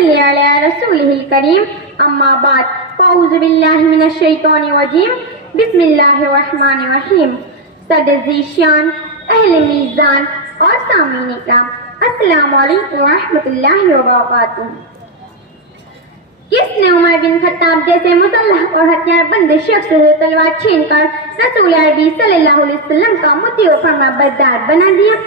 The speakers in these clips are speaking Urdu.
صلی علی رسولہ الکریم اما بعد فاعوذ باللہ من الشیطان الرجیم بسم اللہ الرحمن الرحیم صدر ذیشان اہل میزان اور سامعین اکرام السلام علیکم ورحمۃ اللہ وبرکاتہ۔ کس نے عمر بن خطاب جیسے مسلح اور ہتھیار بند شخص سے تلوار چھین کر رسول عربی صلی اللہ علیہ وسلم کا مطیع و فرما بردار بنا دیا؟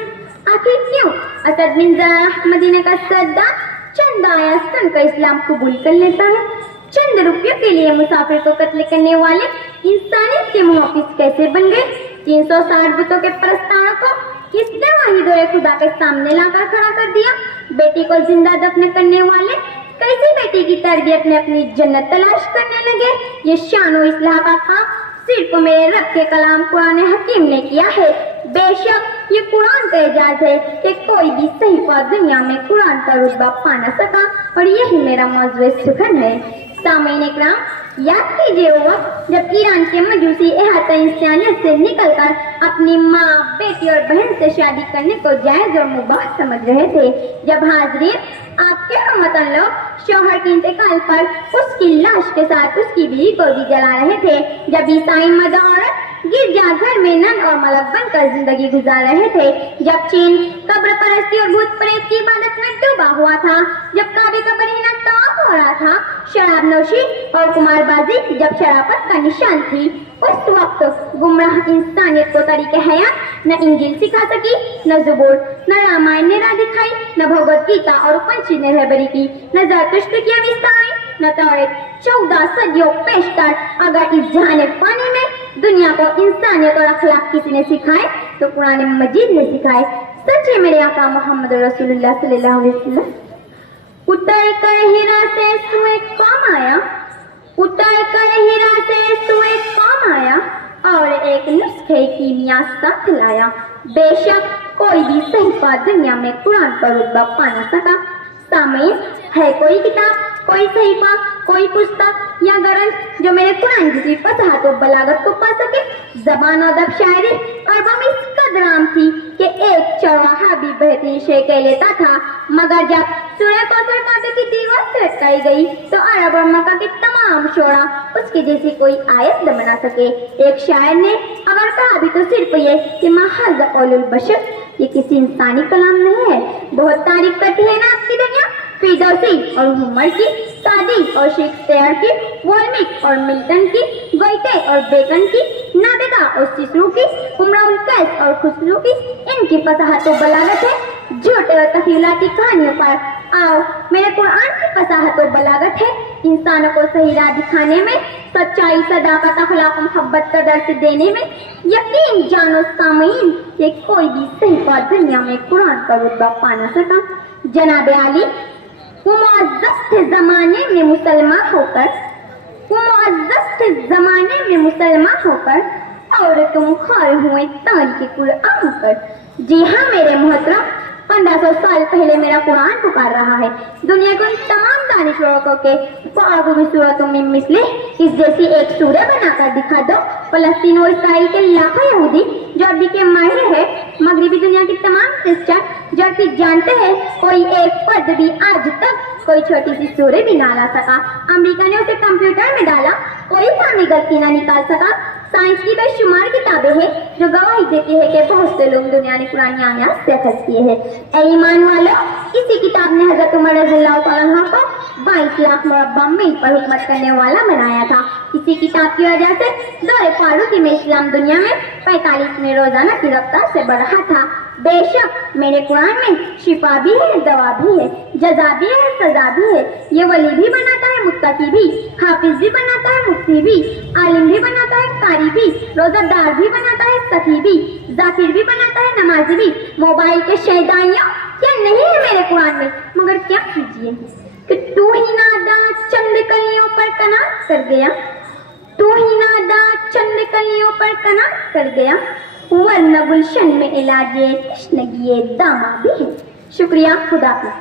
آخر کیوں اسد بن زرارہ مدینہ کا سردار چند آیات سن کر اسلام قبول کر لیتا ہے؟ چند روپیوں کے لیے مسافر کو قتل کرنے والے انسانیت کے محافظ کیسے بن گئے؟ 360 بتوں کے پرستاروں کو کس نے واحد اور خدا کے سامنے لا کر کھڑا کر دیا؟ بیٹی کو زندہ دفن کرنے والے کیسی بیٹی کی تربیت میں اپنی جنت تلاش کرنے لگے؟ یہ شان و اصلاح کا کام صرف میرے رب کے کلام قرآن حکیم نے کیا ہے۔ بے شک یہ قرآن کا اعجاز ہے کہ کوئی بھی صحیفہ دنیا میں قرآن کا رتبہ پا نہ سکا، اور یہی میرا موضوع سخن ہے۔ سامعین اکرام، یاد کیجئے وہ وقت جب ایران کے مجوسی احاطہ انسانیت سے نکل کر اپنی ماں، بیٹی اور بہن سے شادی کرنے کو جائز اور مباح سمجھ رہے تھے، جب حاضرین آپ کے ہموطن لوگ شوہر کے انتقال پر اس کی لاش کے ساتھ اس کی بیوی کو بھی جلا رہے تھے، جب عیسائی مرد اور عورت گرجا گھر میں نن اور ملک بن کر زندگی گزار رہے تھے، جب چین قبر پرستی اور بھوت پریت کی عبادت میں ڈوبا ہوا تھا، جب کعبے کا بنینا طواف ہو رہا تھا، شراب نوشی اور قمار بازی جب شرافت کا نشان تھی، اس وقت گمراہ انسانیت کو طریق حیات نہ انجیل سکھا سکی، نہ زبور، نہ رامائن نے راہ دکھائی، نہ بھگوت گیتا اور اپنشد نے رہبری کی، نہ زرتشت کی اویستہ آئی، نہ توریت 14 صدیوں پیشتر اگر اس جہان فانی میں دنیا کو انسانیت اور اخلاق کسی نے سکھائے تو قرآن مجید نے سکھائے۔ سچے میرے آقا محمد رسول اللہ صلی اللہ علیہ وسلم۔ اتر کر ہیرا سے سوئے کام آیا، اتر کر ہیرا سے سوئے کام آیا، اور ایک نسخے کیمیا ساتھ لایا۔ بے شک کوئی بھی صحیفہ دنیا میں قرآن پر رتبہ پا نہ سکا۔ سامعین، ہے کوئی کتاب، کوئی صحیفہ، کوئی پستک یا گرنتھ جو میرے قرآن کی فصاحت و بلاغت کو پا سکے؟ زبان و ادب شاعری عربوں میں اس قدر عام تھی کہ ایک چرواہا بھی بہترین شے کہہ لیتا تھا، مگر جب سورہ کوثر کعبے کی دیوار سے لٹکائی گئی تو عرب اور مکہ کے تمام شعراء اس کی جیسی کوئی آیت نہ بنا سکے۔ ایک شاعر نے اگر کہا بھی تو صرف یہ کہ ما ھذا قول البشر، یہ کسی انسانی کلام نہیں ہے۔ بہت تعریف کرتی ہے نا آپ کی دنیا فردوسی اور ہومر کی، سعدی اور شیکسپیئر کی، والمیک اور ملٹن کی، گوئٹے اور بیکن کی، نابغہ اور سیسرو کی، امراء القیس اور خسرو کی، ان کی فصاحت و بلاغت ہے۔ جھوٹے اور تخیلاتی کہانیوں پر آؤ، میرے قرآن کی فصاحت و بلاغت ہے انسانوں کو صحیح راہ دکھانے میں، سچائی، صداقت، اخلاق و محبت کا درس دینے میں۔ یقین جانو سامعین کہ کوئی بھی صحیفہ دنیا میں قرآن کا رتبہ پا نہ سکا۔ جناب علی، وہ معزز تھے زمانے میں مسلمان ہو کر، وہ معزز تھے زمانے میں مسلمان ہو کر، اور تم خوار ہوئے تاریخ قرآن پر۔ جی ہاں میرے محترم، 1500 سال پہلے میرا قرآن پکار رہا ہے دنیا کو ان تمام دانشوروں کے فاعبدوا صورتوں میں مثلے اس جیسی ایک سورہ بنا کر دکھا دو۔ فلسطین اور اسرائیل کے لاکھوں یہودی جو عربی کے ماہر ہے، مغربی دنیا کی تمام کرسچن جو عربی جانتے ہیں، کوئی ایک فرد بھی آج تک کوئی چھوٹی سی سورہ بھی نہ لا سکا۔ امریکہ نے اسے کمپیوٹر میں ڈالا، کوئی سامی غلطی نہ نکال سکا۔ سائنس کی بے شمار کتابیں ہیں جو گواہی دیتی ہے کہ بہت سے لوگ دنیا نے قرآن آیات سے اخذ کیے ہیں۔ اے ایمان والو، اسی کتاب نے حضرت عمر رضی اللہ عنہ کو 22 لاکھ مربع میل پر حکومت کرنے والا بنایا تھا۔ اسی کتاب کی وجہ سے دور فاروقی میں اسلام دنیا میں 45 روزانہ کی رفتار سے بڑھ رہا تھا۔ بے شک میرے قرآن میں شفا بھی ہے، دوا بھی ہے، جزا بھی ہے، سزا بھی ہے۔ یہ ولی بھی بناتا ہے، متقی بھی، حافظ بھی بناتا ہے، مفتی بھی، عالم بھی بناتا ہے، قاری بھی، روزہ دار بھی بناتا ہے، سخی بھی، ذاکر بھی بناتا ہے، نمازی بھی۔ موبائل کے شیطانیوں کیا نہیں ہے میرے قرآن میں؟ مگر کیا کیجیے کہ تو ہی نادا چند کلیوں پر کناٹ کر گیا، تو ہی نادا چند کلیوں پر کناٹ کر گیا، ورنہ گلشن میں علاج تشنگی داماں بھی ہے۔ شکریہ، خدا حافظ۔